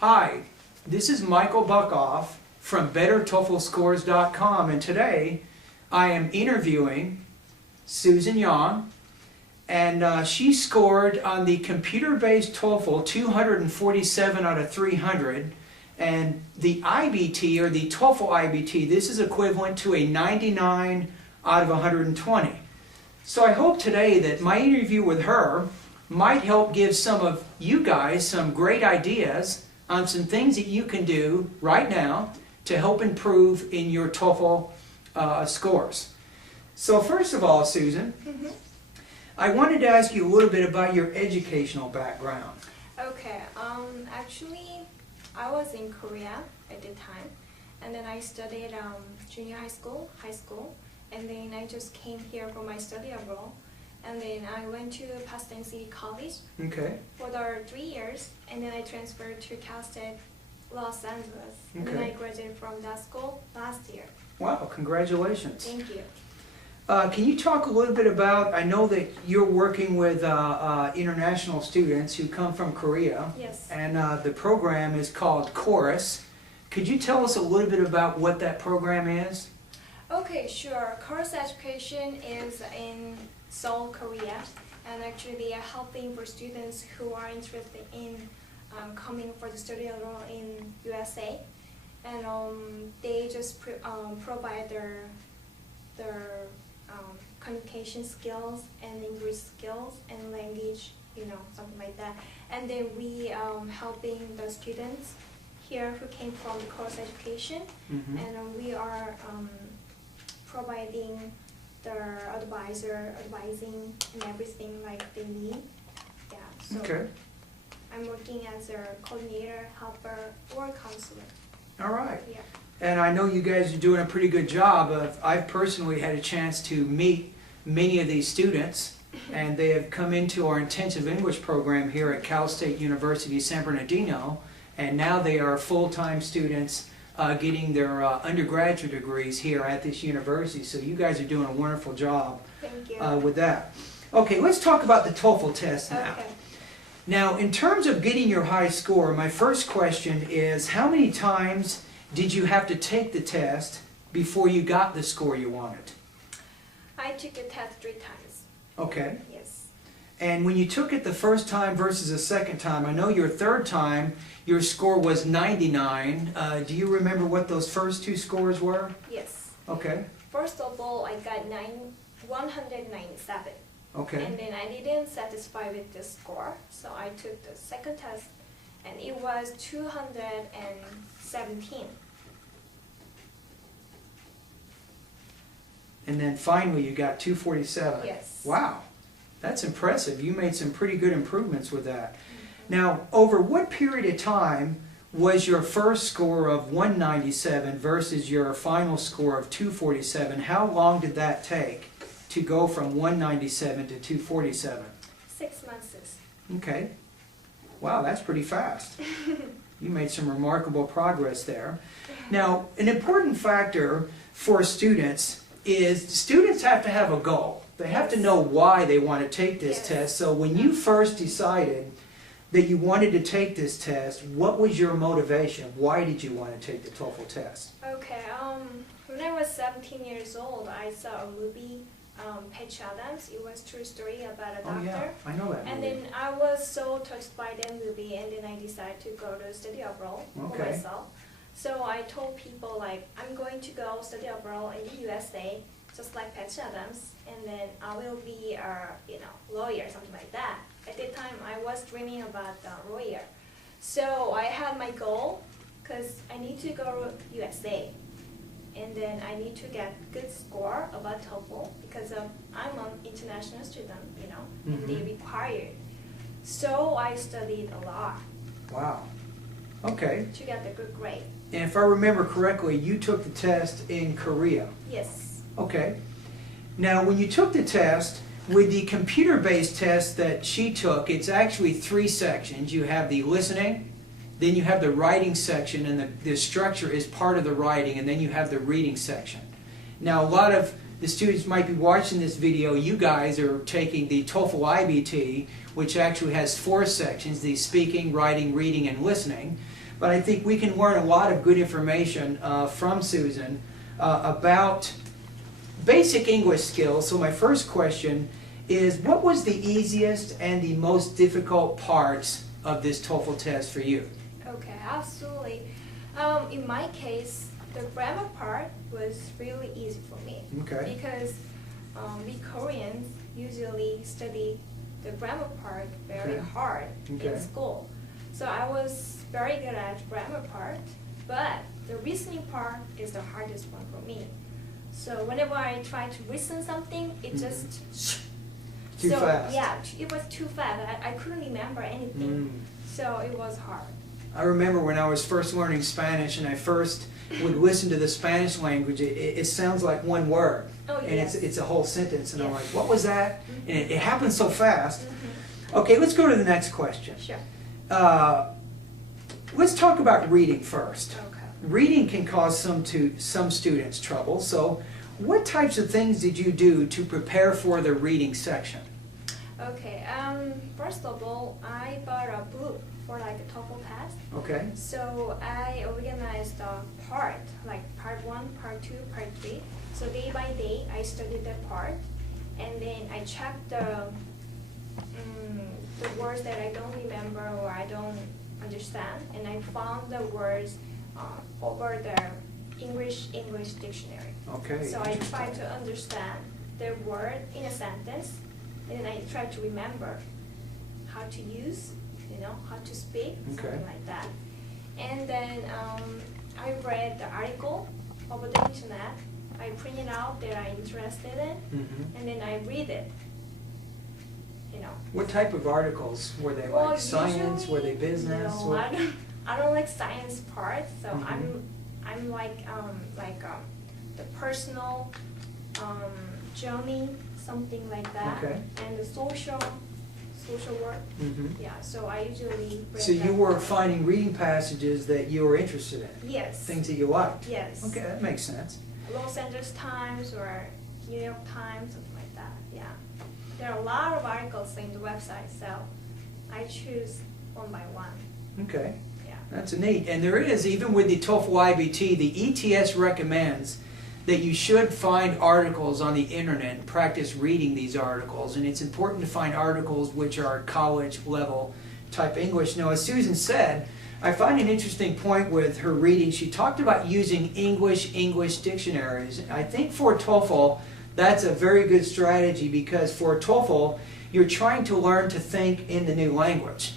Hi, this is Michael Buckoff from BetterTOEFLScores.com, and today I am interviewing Susan Yang, and she scored on the computer-based TOEFL 247 out of 300, and the iBT, or the TOEFL iBT, this is equivalent to a 99 out of 120. So I hope today that my interview with her might help give some of you guys some great ideas on some things that you can do right now to help improve in your TOEFL scores. So first of all, Susan, I wanted to ask you a little bit about your educational background. Okay, actually I was in Korea at the time, and then I studied junior high school, and then I just came here for my study abroad. And then I went to Pasadena City College for the 3 years, and then I transferred to Cal State Los Angeles. And then I graduated from that school last year. Wow, congratulations. Thank you. Can you talk a little bit about, I know that you're working with international students who come from Korea. Yes. And the program is called Chorus. Could you tell us a little bit about what that program is? Okay, sure. Chorus education is in Seoul, Korea, and actually they are helping for students who are interested in coming for the study abroad in USA, and they just provide their communication skills and English skills and language, something like that. And then we helping the students here who came from the course education, and we are providing their advising and everything like they need. Yeah. So I'm working as a coordinator, helper, or counselor. All right. Yeah. And I know you guys are doing a pretty good job of, I've personally had a chance to meet many of these students, and they have come into our intensive English program here at Cal State University San Bernardino, and now they are full-time students getting their undergraduate degrees here at this university. So you guys are doing a wonderful job with that. Okay, let's talk about the TOEFL test now. Okay. Now, in terms of getting your high score, my first question is, how many times did you have to take the test before you got the score you wanted? I took the test 3 times. Okay. Yes. And when you took it the first time versus the second time, I know your third time, your score was 99. Do you remember what those first 2 scores were? Yes. Okay. First of all, I got 197. Okay. And then I didn't satisfy with the score, so I took the second test, and it was 217. And then finally you got 247. Yes. Wow. That's impressive. You made some pretty good improvements with that. Now, over what period of time was your first score of 197 versus your final score of 247? How long did that take to go from 197 to 247? 6 months. Okay. Wow, that's pretty fast. You made some remarkable progress there. Now, an important factor for students is students have to have a goal. They have to know why they want to take this test. So when you first decided that you wanted to take this test, what was your motivation? Why did you want to take the TOEFL test? Okay, when I was 17 years old, I saw a movie, Patch Adams. It was a true story about a doctor. Oh yeah, I know that movie. And then I was so touched by that movie, and then I decided to go to study abroad for myself. So I told people, like, I'm going to go study abroad in the USA, just like Patch Adams, and then I will be a lawyer, something like that. At that time, I was dreaming about a lawyer. So I had my goal, because I need to go to USA, and then I need to get good score about TOEFL, because I'm an international student, and they require it. So I studied a lot. Wow. Okay. To get a good grade. And if I remember correctly, you took the test in Korea. Yes. Okay. Now, when you took the test, with the computer-based test that she took, it's actually 3 sections. You have the listening, then you have the writing section, and the structure is part of the writing, and then you have the reading section. Now, a lot of the students might be watching this video. You guys are taking the TOEFL iBT, which actually has 4 sections, the speaking, writing, reading, and listening. but I think we can learn a lot of good information from Susan about basic English skills. So my first question is, what was the easiest and the most difficult parts of this TOEFL test for you? Okay, absolutely. In my case, the grammar part was really easy for me. Okay. Because we Koreans usually study the grammar part very hard in school. So I was very good at grammar part, but the reasoning part is the hardest one for me. So whenever I try to reason something, it just too fast. Yeah, it was too fast. I couldn't remember anything. So it was hard. I remember when I was first learning Spanish and I first would listen to the Spanish language, it sounds like one word. Oh, and yes. it's a whole sentence, and I'm Yes. like, what was that? And it happens so fast. Mm-hmm. Okay, let's go to the next question. Sure. Let's talk about reading first. Okay. Reading can cause some students trouble, so what types of things did you do to prepare for the reading section? Okay, first of all, I bought a book for like a TOEFL test. Okay. So I organized the part, like part 1, part 2, part 3. So day by day, I studied that part, and then I checked the words that I don't remember or I don't understand, and I found the words over the English dictionary. Okay. So I tried to understand the word in a sentence, and then I tried to remember how to use, how to speak, something like that. And then I read the article over the internet. I printed out that I'm interested in, and then I read it. What type of articles? Were they like science? Were they business? No, I don't like science part. So I'm like the personal journey, something like that, and the social work. Yeah, so I usually read So you that were part. finding reading passages that you were interested in? Yes. Things that you liked? Yes. Okay, that makes sense. Los Angeles Times or New York Times, something like that. Yeah. There are a lot of articles in the website, so I choose one by one. Okay. Yeah. That's neat. And there is, even with the TOEFL iBT, the ETS recommends that you should find articles on the internet and practice reading these articles. And it's important to find articles which are college level type English. Now, as Susan said, I find an interesting point with her reading. She talked about using English dictionaries. I think for TOEFL, that's a very good strategy, because for TOEFL, you're trying to learn to think in the new language.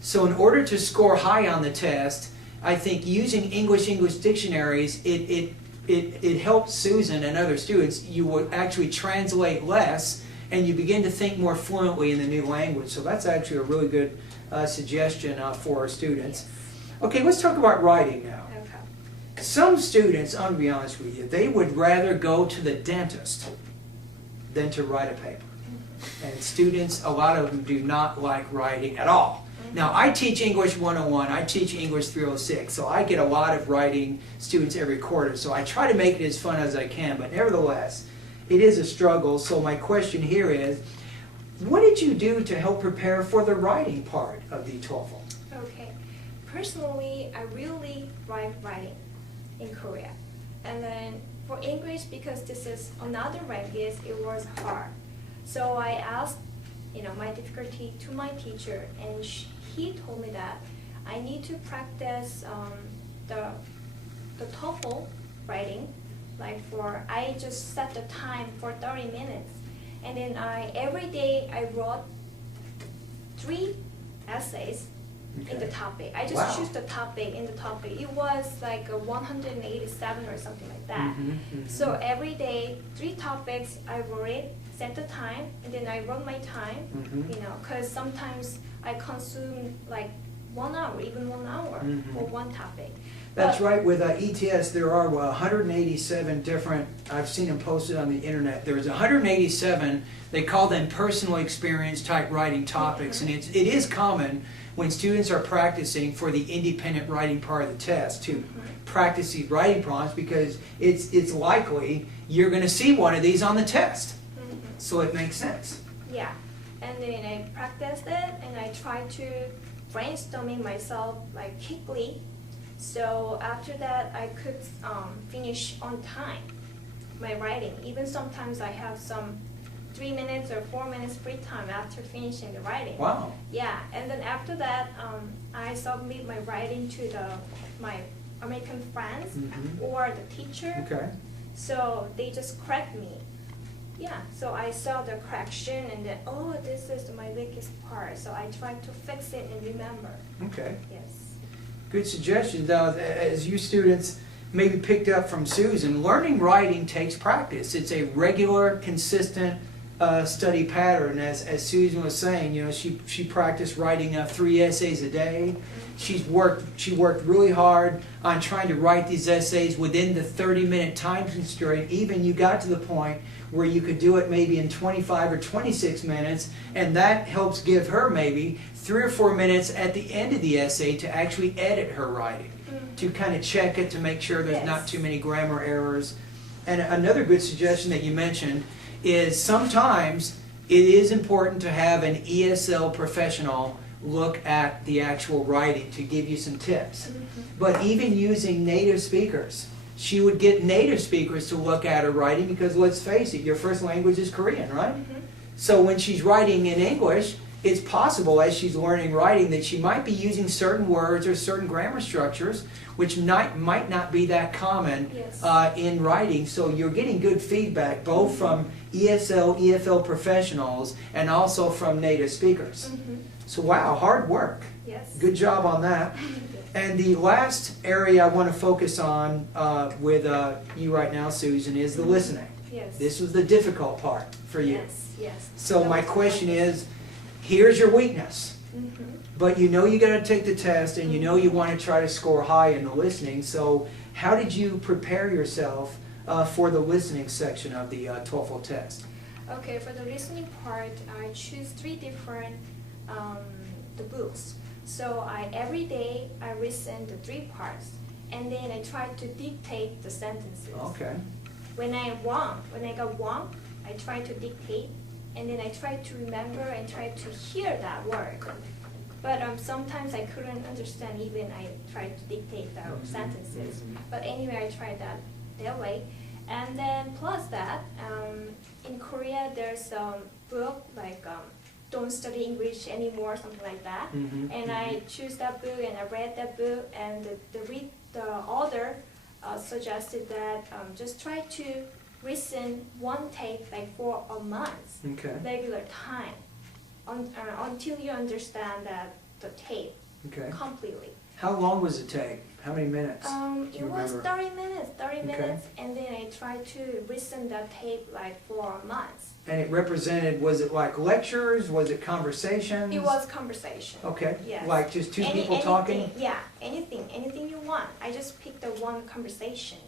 So in order to score high on the test, I think using English dictionaries, it helps Susan and other students. You will actually translate less, and you begin to think more fluently in the new language. So that's actually a really good suggestion for our students. Okay, let's talk about writing now. Okay. Some students, I'm going to be honest with you, they would rather go to the dentist than to write a paper. And students, a lot of them do not like writing at all. Now, I teach English 101, I teach English 306, so I get a lot of writing students every quarter, so I try to make it as fun as I can, but nevertheless, it is a struggle. So my question here is, what did you do to help prepare for the writing part of the TOEFL? Okay. Personally, I really like writing in Korea. And then for English, because this is another language, it was hard. So I asked, my difficulty to my teacher, and he told me that I need to practice the TOEFL writing. I just set the time for 30 minutes, and then every day I wrote 3 essays in the topic. I just choose the topic in the topic. It was like a 187 or something like that. So every day, 3 topics, I wrote it, set the time, and then I wrote my time, because sometimes I consume like 1 hour, even 1 hour for one topic. That's right. With ETS, there are 187 different, I've seen them posted on the internet. There's 187, they call them personal experience type writing topics. And it is common when students are practicing for the independent writing part of the test to practice these writing prompts, because it's likely you're going to see one of these on the test. So it makes sense. Yeah. And then I practiced it, and I tried to brainstorming myself like quickly So after that, I could finish on time my writing. Even sometimes I have some 3 minutes or 4 minutes free time after finishing the writing. Wow. Yeah, and then after that, I submit my writing to my American friends or the teacher. Okay. So they just correct me. Yeah, so I saw the correction and then, oh, this is my weakest part. So I try to fix it and remember. Okay. Yes. Good suggestions. Now, as you students maybe picked up from Susan, learning writing takes practice. It's a regular, consistent study pattern. As Susan was saying, you know, she practiced writing 3 essays a day. She worked really hard on trying to write these essays within the 30-minute time constraint. Even you got to the point where you could do it maybe in 25 or 26 minutes, and that helps give her maybe 3 or 4 minutes at the end of the essay to actually edit her writing, to kind of check it to make sure there's not too many grammar errors. And another good suggestion that you mentioned is sometimes it is important to have an ESL professional look at the actual writing to give you some tips. But even using native speakers, she would get native speakers to look at her writing because, let's face it, your first language is Korean, right? So when she's writing in English, it's possible as she's learning writing that she might be using certain words or certain grammar structures which might not be that common in writing. So you're getting good feedback both from ESL, EFL professionals and also from native speakers. So wow, hard work. Yes. Good job on that. And the last area I want to focus on with you right now, Susan, is the listening. Yes. This was the difficult part for you. Yes, yes. So my question is, here's your weakness. But you know you got to take the test and you know you want to try to score high in the listening. So how did you prepare yourself for the listening section of the TOEFL test? Okay, for the listening part, I choose 3 different the books. So every day I listen to 3 parts, and then I try to dictate the sentences. Okay. When I got wrong, I try to dictate, and then I try to remember and try to hear that word. But sometimes I couldn't understand even I tried to dictate the sentences. But anyway, I tried that way. And then plus that, in Korea there's a book like Don't Study English Anymore, something like that. And I choose that book and I read that book, and the author suggested that just try to listen one tape like for a month, regular time, until you understand the tape completely. How long was the tape? How many minutes? It was 30 minutes, and then I tried to listen that tape like for a month. And it represented, was it like lectures? Was it conversations? It was conversation. Okay. Yes. Like just two people talking? Yeah, anything you want. I just picked the one conversation.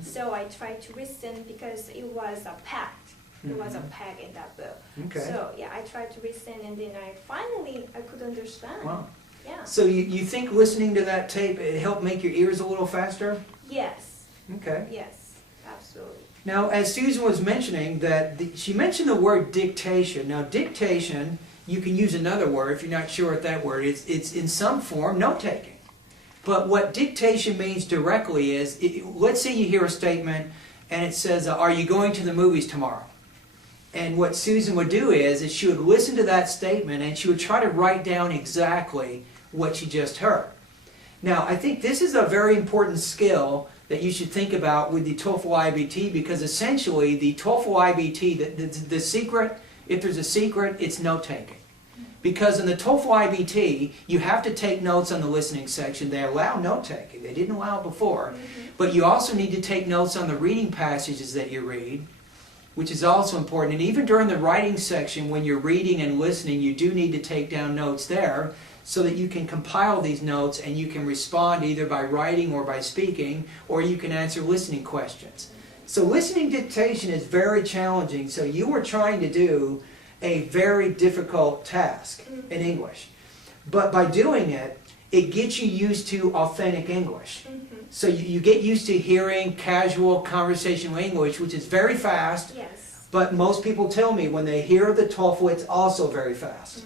So I tried to listen because it was a packed. It was a pack in that book. Okay. So yeah, I tried to listen, and then I could understand. Wow. Yeah. So you think listening to that tape, it helped make your ears a little faster? Yes. Okay. Yes, absolutely. Now, as Susan was mentioning, she mentioned the word dictation. Now, dictation, you can use another word if you're not sure what that word is. It's in some form note-taking. But what dictation means directly is, let's say you hear a statement and it says, are you going to the movies tomorrow? And what Susan would do is she would listen to that statement and she would try to write down exactly what she just heard. Now, I think this is a very important skill that you should think about with the TOEFL iBT, because essentially the TOEFL iBT, the secret, if there's a secret, it's note-taking. Because in the TOEFL iBT, you have to take notes on the listening section. They allow note-taking. They didn't allow it before. But you also need to take notes on the reading passages that you read, which is also important. And even during the writing section, when you're reading and listening, you do need to take down notes there so that you can compile these notes and you can respond either by writing or by speaking, or you can answer listening questions. So listening dictation is very challenging. So you were trying to do a very difficult task in English. But by doing it, it gets you used to authentic English. So you get used to hearing casual conversational English, which is very fast. Yes. But most people tell me when they hear the TOEFL, it's also very fast.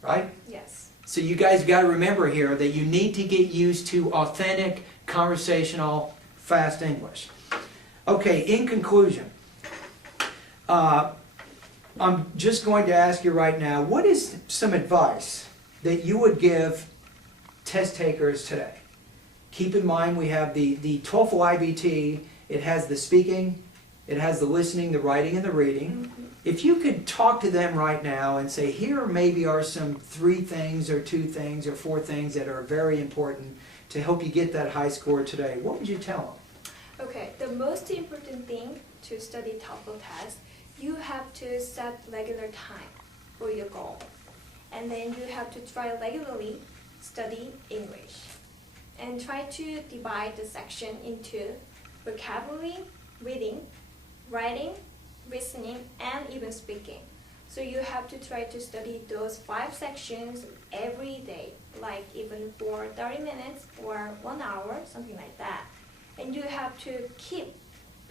Right? Yes. So you guys got to remember here that you need to get used to authentic, conversational, fast English. Okay, in conclusion, I'm just going to ask you right now, what is some advice that you would give test takers today? Keep in mind we have the TOEFL iBT. It has the speaking, it has the listening, the writing, and the reading. If you could talk to them right now and say, here maybe are some 3 things or 2 things or 4 things that are very important to help you get that high score today, what would you tell them? Okay, the most important thing to study TOEFL test, you have to set regular time for your goal. And then you have to try regularly study English. And try to divide the section into vocabulary, reading, writing, listening, and even speaking. So you have to try to study those 5 sections every day, like even for 30 minutes or 1 hour, something like that. And you have to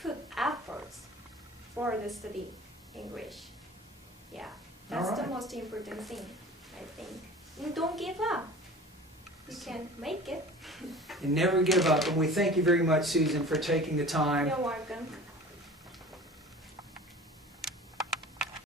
put efforts for the study English. Yeah, that's the most important thing, I think. And don't give up. You can make it. And never give up. And we thank you very much, Susan, for taking the time. You're welcome.